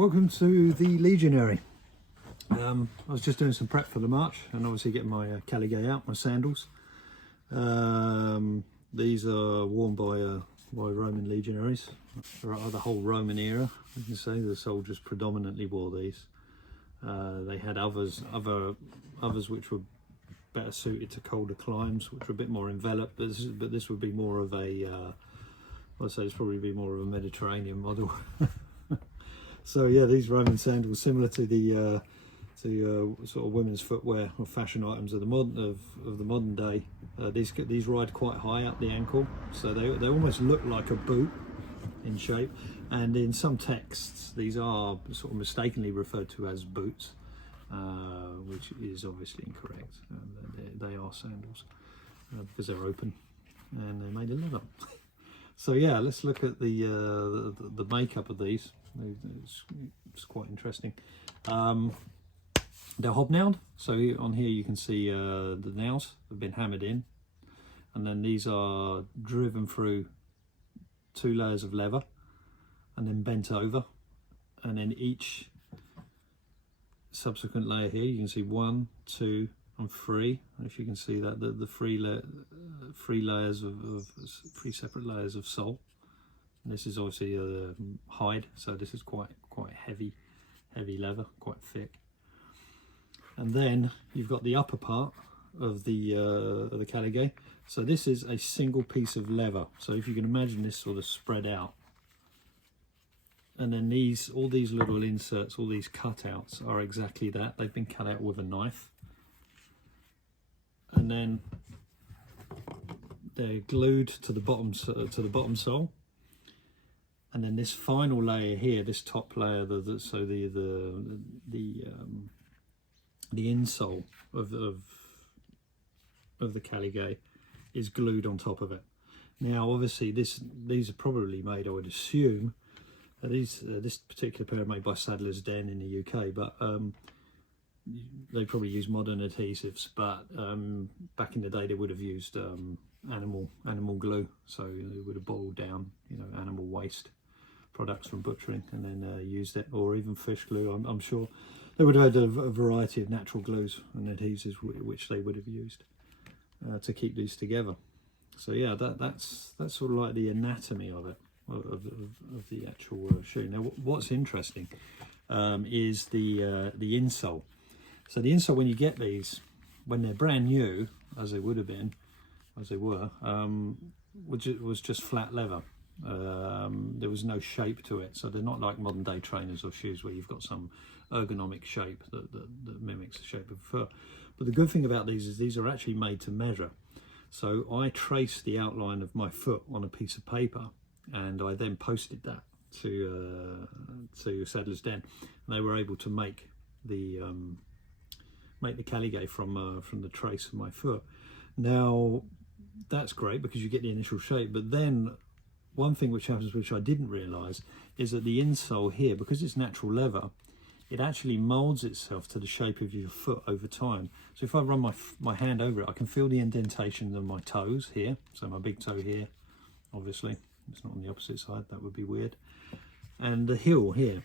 Welcome to the Legionary. I was just doing some prep for the march and obviously getting my Caligae out, my sandals. These are worn by Roman legionaries throughout the whole Roman era. You can say the soldiers predominantly wore these. They had others which were better suited to colder climes, which were a bit more enveloped, but this would be more of a I'd say it's probably be more of a Mediterranean model. So yeah, these Roman sandals, similar to the sort of women's footwear or fashion items of the modern day. These ride quite high up the ankle, so they almost look like a boot in shape. And in some texts, these are sort of mistakenly referred to as boots, which is obviously incorrect. They are sandals because they're open and they're made of leather. So yeah, let's look at the makeup of these. It's quite interesting. They're hobnailed, so on here you can see the nails have been hammered in, and then these are driven through 2 layers of leather and then bent over, and then each subsequent layer here you can see 1, 2 and 3, and if you can see that the three separate layers of sole. And this is obviously a hide, so this is quite heavy leather, quite thick. And then you've got the upper part of the Caligae. So this is a single piece of leather. So if you can imagine this sort of spread out, and then all these little inserts, all these cutouts are exactly that. They've been cut out with a knife, and then they're glued to the bottom sole. And then this final layer here, this top layer, the insole of the Caligae is glued on top of it. Now, obviously, these are probably made, I would assume, this particular pair are made by Saddler's Den in the UK, but they probably use modern adhesives. But back in the day, they would have used animal glue, so they would have boiled down, animal waste products from butchering and then used it, or even fish glue. I'm sure they would have had a variety of natural glues and adhesives which they would have used to keep these together. So yeah, that's sort of like the anatomy of it, of the actual shoe. Now what's interesting is the insole. So the insole, when you get these, when they're brand new, as they would have been, as they were, was just flat leather. There was no shape to it, so they're not like modern day trainers or shoes where you've got some ergonomic shape that mimics the shape of a foot. But the good thing about these is these are actually made to measure. So I traced the outline of my foot on a piece of paper, and I then posted that to Saddler's Den, and they were able to make the Caligae from the trace of my foot. Now that's great because you get the initial shape, but then one thing which happens, which I didn't realise, is that the insole here, because it's natural leather, it actually moulds itself to the shape of your foot over time. So if I run my hand over it, I can feel the indentation of my toes here. So my big toe here, obviously, it's not on the opposite side, that would be weird. And the heel here,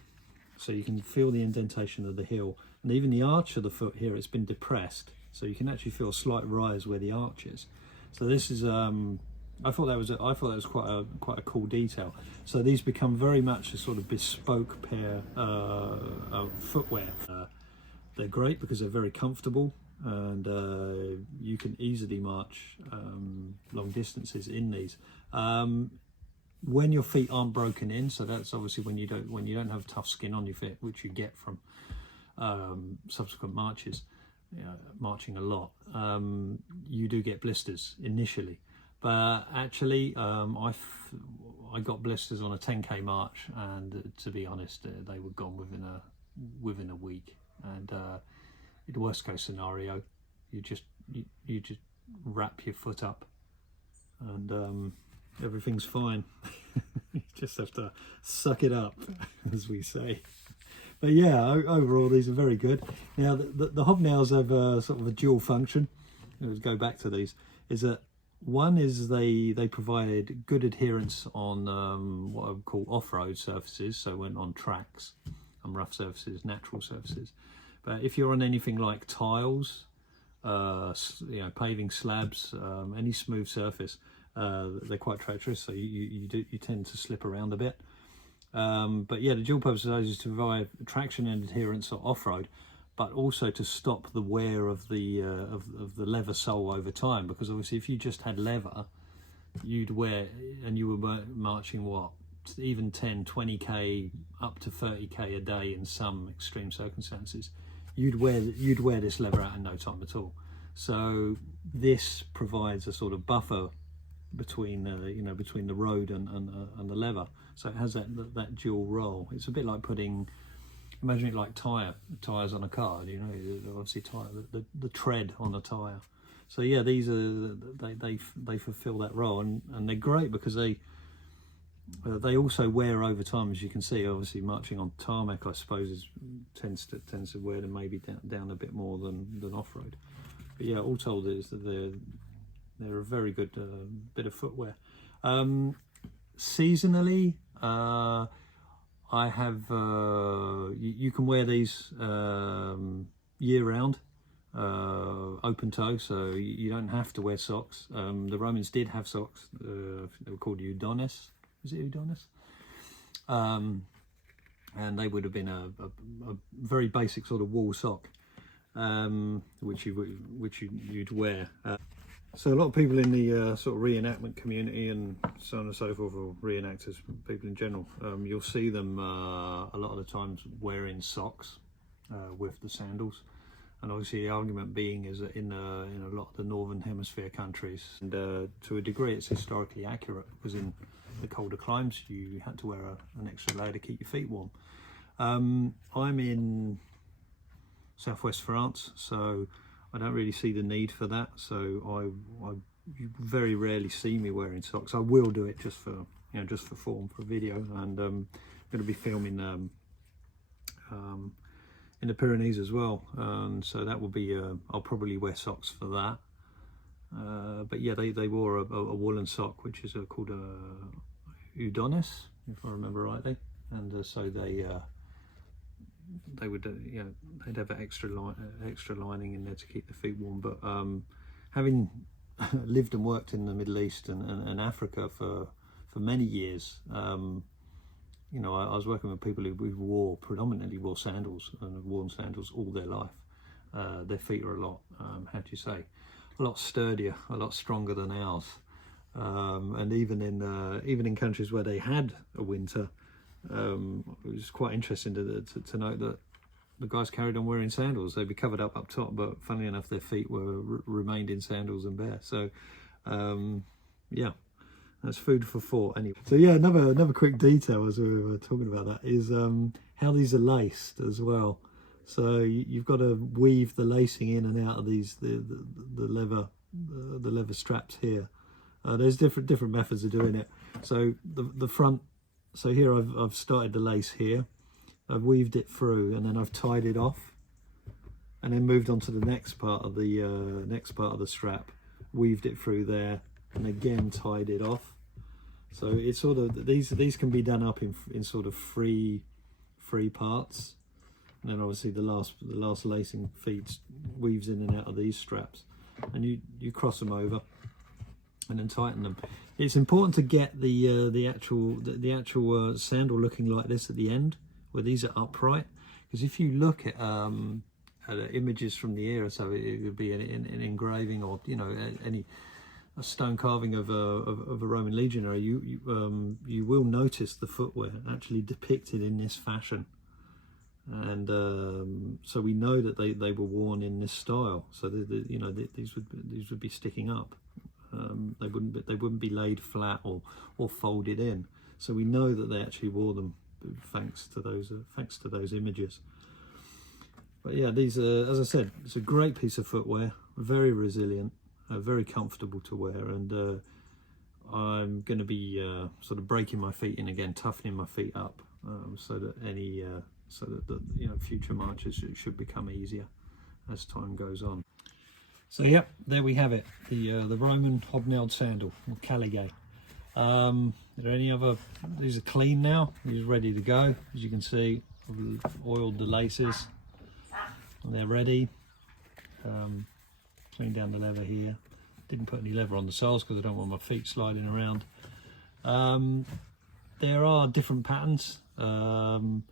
so you can feel the indentation of the heel. And even the arch of the foot here, it's been depressed, so you can actually feel a slight rise where the arch is. So this is I thought that was quite a cool detail. So these become very much a sort of bespoke pair of footwear. They're great because they're very comfortable, and you can easily march long distances in these. When your feet aren't broken in, so that's obviously when you don't have tough skin on your feet, which you get from subsequent marches, marching a lot. You do get blisters initially. But actually, I got blisters on a 10k march, and to be honest, they were gone within a week. And in the worst case scenario, you just wrap your foot up, and everything's fine. You just have to suck it up, as we say. But yeah, overall these are very good. Now the hobnails have sort of a dual function. Let's go back to these. Is that one is they provide good adherence on what I would call off-road surfaces, so when on tracks, rough surfaces, natural surfaces. But if you're on anything like tiles, paving slabs, any smooth surface, they're quite treacherous, so you tend to slip around a bit. But yeah, the dual purpose of those is to provide traction and adherence or off-road, but also to stop the wear of the leather sole over time, because obviously if you just had leather, you'd wear, and you were marching what, even 10, 20k up to 30k a day in some extreme circumstances, you'd wear this leather out in no time at all. So this provides a sort of buffer between between the road and the leather, so it has that dual role. It's a bit like putting, imagine it like tires on a car, obviously the tread on the tire. So yeah, these are they fulfill that role, and they're great because they also wear over time, as you can see. Obviously marching on tarmac, I suppose, tends to wear them maybe down a bit more than off-road. But yeah, all told is that they're a very good bit of footwear. Seasonally, I have you can wear these year round, open toe, so you don't have to wear socks. The Romans did have socks. They were called udones. Is it udones? And they would have been a very basic sort of wool sock, which you'd wear. So a lot of people in the sort of reenactment community and so on and so forth, or reenactors, people in general, you'll see them a lot of the times wearing socks with the sandals. And obviously the argument being is that in a lot of the northern hemisphere countries, and to a degree it's historically accurate, because in the colder climes you had to wear an extra layer to keep your feet warm. I'm in southwest France, so I don't really see the need for that. So you very rarely see me wearing socks. I will do it just for form, for a video, and I'm going to be filming in the Pyrenees as well, so that will be I'll probably wear socks for that. But yeah, they wore a woolen sock, which is called a udones, if I remember rightly, and so they would they'd have an extra lining in there to keep the feet warm. But having lived and worked in the Middle East and Africa for many years, I was working with people who predominantly wore sandals, and have worn sandals all their life. Their feet are a lot, a lot sturdier, a lot stronger than ours. And even in countries where they had a winter, it was quite interesting to note that the guys carried on wearing sandals. They'd be covered up top, but funnily enough, their feet remained in sandals and bare. So, yeah. That's food for thought anyway. So yeah, another quick detail as we were talking about that is how these are laced as well. So you've got to weave the lacing in and out of these the leather straps here. There's different methods of doing it. So the front. So here I've started the lace here. I've weaved it through, and then I've tied it off, and then moved on to the next part of the strap. Weaved it through there, and again tied it off. So it's sort of these can be done up in sort of three parts, and then obviously the last lacing weaves in and out of these straps, and you cross them over and then tighten them. It's important to get the actual sandal looking like this at the end, where these are upright, because if you look at images from the era, so it would be an engraving, or a stone carving of a Roman legionary, you will notice the footwear actually depicted in this fashion, and so we know that they were worn in this style. So these would be sticking up. They wouldn't be laid flat or folded in. So we know that they actually wore them thanks to those images. But yeah, these are, as I said, it's a great piece of footwear, very resilient. Very comfortable to wear, and I'm going to be sort of breaking my feet in again, toughening my feet up, so that the future marches should become easier as time goes on. So yeah, there we have it, the Roman hobnailed sandal, or Caligae. Are there any other? These are clean now. These are ready to go. As you can see, I've oiled the laces and they're ready. Cleaned down the leather here. Didn't put any leather on the soles because I don't want my feet sliding around. There are different patterns on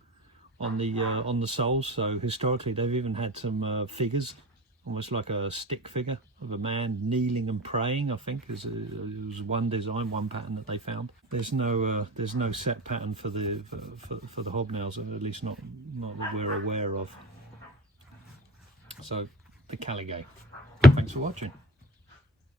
the soles. So historically, they've even had some figures, almost like a stick figure of a man kneeling and praying. I think it was one design, one pattern that they found. There's no set pattern for the hobnails, at least not that we're aware of. So the Caligae. Thanks for watching.